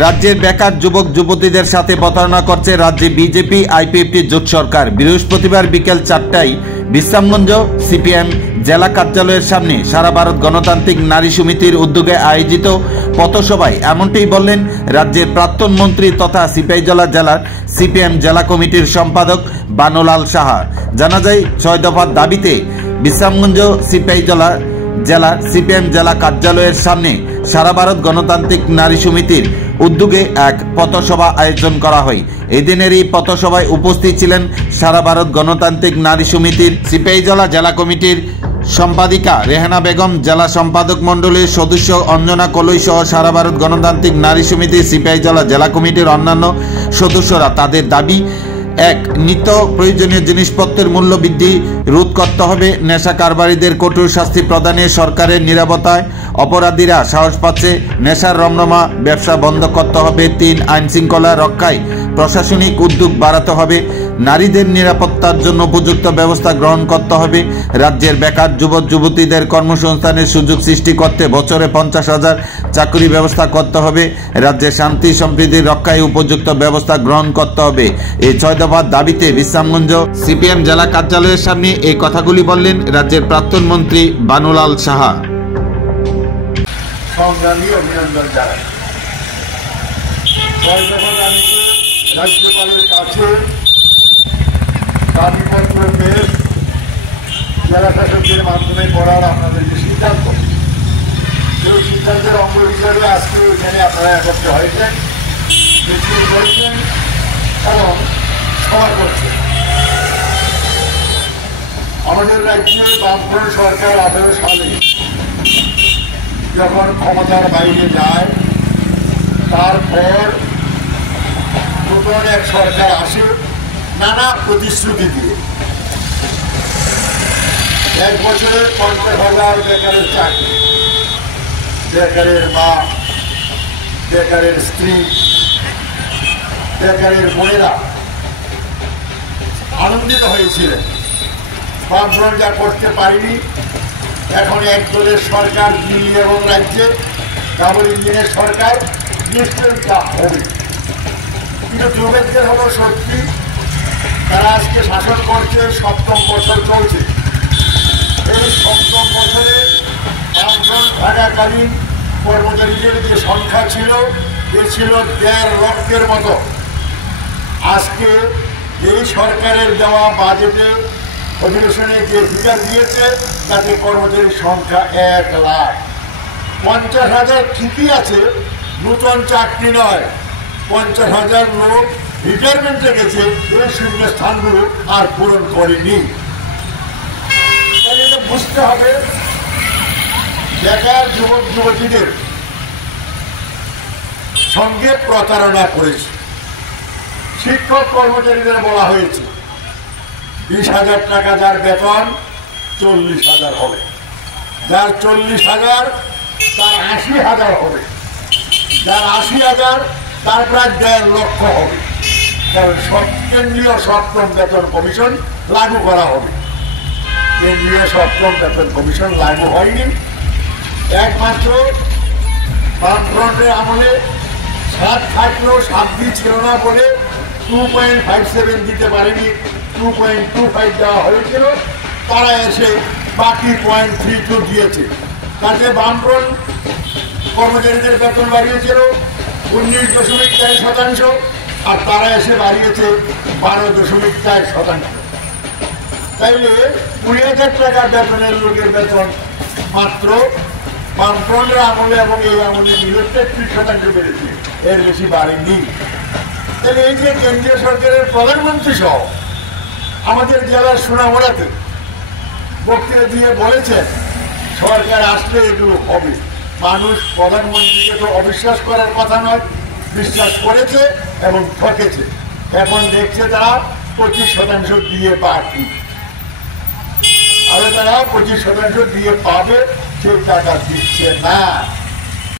রাজ্যের বেকার যুবক যুবতীদের সাথে প্রতারণা করছে রাজ্যে বিজেপি আইপিএফটি জোট সরকার। বৃহস্পতিবার বিকেল 4টায় বিশ্রামগঞ্জ সিপিএম জেলা কার্যালয়ের সামনে সারা ভারত গণতান্ত্রিক নারী সমিতির উদ্যোগে আয়োজিত পথসভায় এমনটাই বললেন রাজ্যের প্রাক্তন মন্ত্রী তথা সিপাহীজলা জেলার সিপিএম জেলা কমিটির সম্পাদক বানুলাল সাহা। জানা যায় 6 দফার দাবিতে বিশ্রামগঞ্জ সিপাহীজলা জেলার সিপিএম জেলা কার্যালয়ের সামনে সারা ভারত গণতান্ত্রিক নারী সমিতির উদ্যোগে এক পথসভা আয়োজন করা হয়। এই দিনের এই পথসভায় উপস্থিত ছিলেন সারা ভারত গণতান্ত্রিক নারী সমিতির সিপাহীজলা জেলা কমিটির সম্পাদিকা রেহানা বেগম, জেলা সম্পাদক মণ্ডলীর সদস্য অঞ্জনা কলই সহ সারা ভারত গণতান্ত্রিক নারী সমিতির সিপাহীজলা জেলা কমিটির অন্যান্য সদস্যরা। তাদের দাবি, এক, নিত্য প্রয়োজনীয় জিনিসপত্রের মূল্য বৃদ্ধি রোধ করতে হবে, নেশা কারবারিদের কঠোর শাস্তি প্রদানে সরকারের নীরবতায় অপরাধীরা সাহস পাচ্ছে, নেশার রমরমা ব্যবসা বন্ধ করতে হবে, 3, আইন শৃঙ্খলা রক্ষায় প্রশাসনিক উদ্যোগ বাড়াতে হবে, নারীদের নিরাপত্তার জন্য উপযুক্ত ব্যবস্থা গ্রহণ করতে হবে, রাজ্যের বেকার যুবক যুবতীদের কর্মসংস্থানের সুযোগ সৃষ্টি করতে বছরে 50,000 চাকরি ব্যবস্থা করতে হবে, রাজ্যের শান্তি সম্প্রীতি রক্ষায় উপযুক্ত ব্যবস্থা গ্রহণ করতে হবে। এই 6 দফার দাবিতে বিশ্রামগঞ্জ সিপিএম জেলা কার্যালয়ের সামনে এই কথাগুলি বললেন রাজ্যের প্রাক্তন মন্ত্রী বানুলাল সাহা। সংগ্রামী অভিনন্দন জানাই। রাজ্যপালের কাছে দাবিপত্র পেশ জেলা শাসকের মাধ্যমে করার আপনাদের যে সিদ্ধান্ত, সেই সিদ্ধান্তের অঙ্গ হিসাবে আজকে এখানে আপনারা একত্র হয়েছেন, মিছিল করেছেন এবং সভা করছেন। আমাদের রাজ্যে বামফ্রন্ট সরকার 18 সালে যখন ক্ষমতার বাইরে যায়, তারপর নতুন এক সরকার আসে নানা প্রতিশ্রুতি দিয়ে। 1 বছরে 50,000 বেকারের চাকরি, বেকারের মা, বেকারের স্ত্রী, বেকারের বোনেরা আনন্দিত হয়েছিলেন। বামফ্রন্ট যা করতে পারিনি, এখন এক দলের সরকার দিল্লি এবং রাজ্যে ডাবল ইঞ্জিনের সরকার, নিশ্চয়ই তা হবে। কিন্তু দুর্ভাগ্যের হলো সত্যি, তারা আজকে শাসন করছে, 7ম বছর চলছে। এই 7ম বছরে বামফ্রন্ট থাকাকালীন কর্মচারীদের যে সংখ্যা ছিল, এ ছিল 1.5 লক্ষের মতো। আজকে এই সরকারের দেওয়া বাজেটে অধিবেশনে যে ফিগার দিয়েছে, তাতে কর্মচারীর সংখ্যা 1 লাখ। 50,000 ঠিকই আছে, নতুন চাকরি নয়। 50,000 লোক রিটায়ারমেন্টে গেছে, এই শূন্য স্থানগুলো আর পূরণ করেনি। তাহলে বুঝতে হবে, বেকার যুবক যুবতীদের সঙ্গে প্রতারণা করেছে। শিক্ষক কর্মচারীদের বলা হয়েছে 20,000 টাকা যার বেতন, 40,000 হবে। যার 40,000 তার 80,000 হবে। যার 80,000 তার প্রায় 1.5 লক্ষ হবে। কারণ কেন্দ্রীয় 7ম বেতন কমিশন লাগু করা হবে। কেন্দ্রীয় 7ম বেতন কমিশন লাগু হয়নি। একমাত্র বামফ্রন্টের আমলে 7 থাকলেও 7 ছিল না বলে 2.57 দিতে পারেনি, 2.25 দেওয়া হয়েছিল। তারা এসে বাকি 0.32 দিয়েছে। তাতে বামফ্রন্ট কর্মচারীদের বেতন বাড়িয়েছিল 19.4%, আর তারা এসে বাড়িয়েছে 12.4%। তাইলে 20,000 টাকা বেতনের লোকের বেতন মাত্র বামফ্রন্টের আমলে এবং এই আমলে 33% বেড়েছে, এর বেশি বাড়েনি। তাহলে এই যে কেন্দ্রীয় সরকারের প্রধানমন্ত্রী সহ আমাদের জেলার সোনামুড়াতে বক্তৃতা দিয়ে বলেছেন, সরকার আসলে এগুলো হবে। মানুষ প্রধানমন্ত্রীকে তো অবিশ্বাস করার কথা নয়, বিশ্বাস করেছে এবং ঠকেছে। এখন দেখছে তারা 25% দিয়ে বাকি, আরো তারা 25% দিয়ে পাবে, সেই টাকা দিচ্ছে না।